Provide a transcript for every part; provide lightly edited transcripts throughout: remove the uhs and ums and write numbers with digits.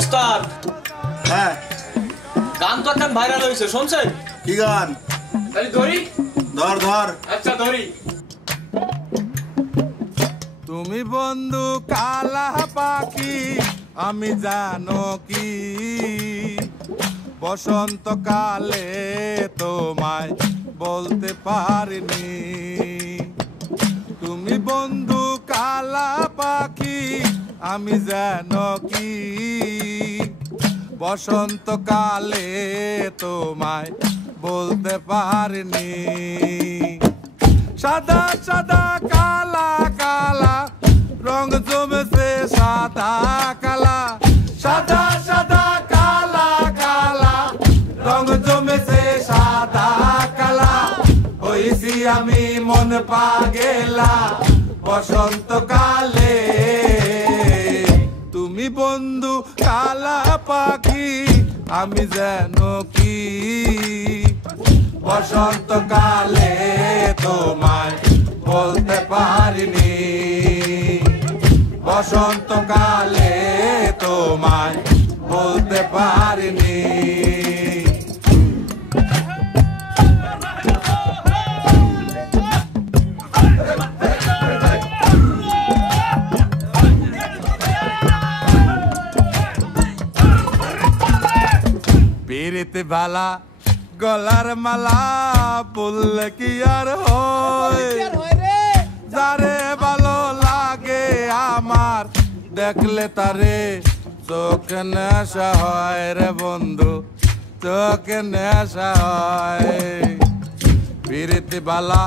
উস্তাদ, হ্যাঁ গান তো এখন ভাইরাল হয়েছে, শুনছেন? কি গান? তাহলে ধরি? ধর ধর। আচ্ছা ধরি। তুমি বন্ধু কালা পাখি, আমি জানো কি বসন্তকালে তোমায় বলতে পারিনি। তুমি বন্ধু কালা পাখি, আমি জানো কি বসন্তকালে তোমায় বলতে পারিনি। সাদা সাদা কালা কালা রং জমেছে সাদা কালা, সাদা সাদা কালা কালা রং জমেছে সাদা কালা। হইছি আমি মন পাগেলা বসন্তকালে। তুমি বন্ধু কালা পাখি, আমি যেন কি বসন্তকালে তোমায় বলতে পারিনি। বসন্তকালে তোমায় বলতে পারিনি। পিরিতে বালা গলার মালা বললে কি আর হয়, যারে ভালো লাগে আমার দেখলে তারে চোখে নেশা হয় রে বন্ধু, চোখে নেশা হয়। পিরিতে বালা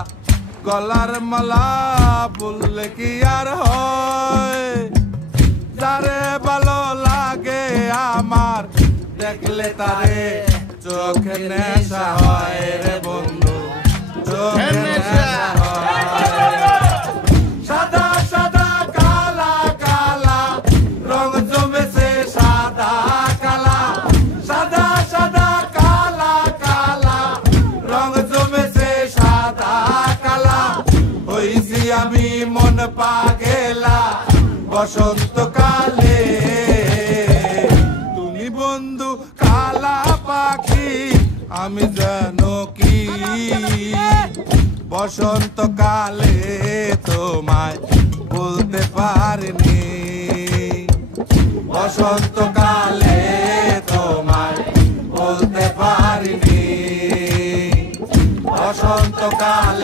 গলার মালা বললে কি আর হয়, যারে ভালো লাগে আমার দেখলে তারে চোখে নেশা হয় রে বন্ধু, চোখে নেশা হয়। সাদা সাদা কালা কালা রং জমেছে সাদা কালা, সাদা সাদা কালা কালা রং জমেছে সাদা কালা। হইছি আমি মন পাগেলা বসন্তকালে। তুমি বন্ধু কালা পাখি, আমি জানো কি বসন্তকালে তোমায় বলতে পারিনি। বসন্তকালে তোমায় বলতে পারিনি। বসন্তকাল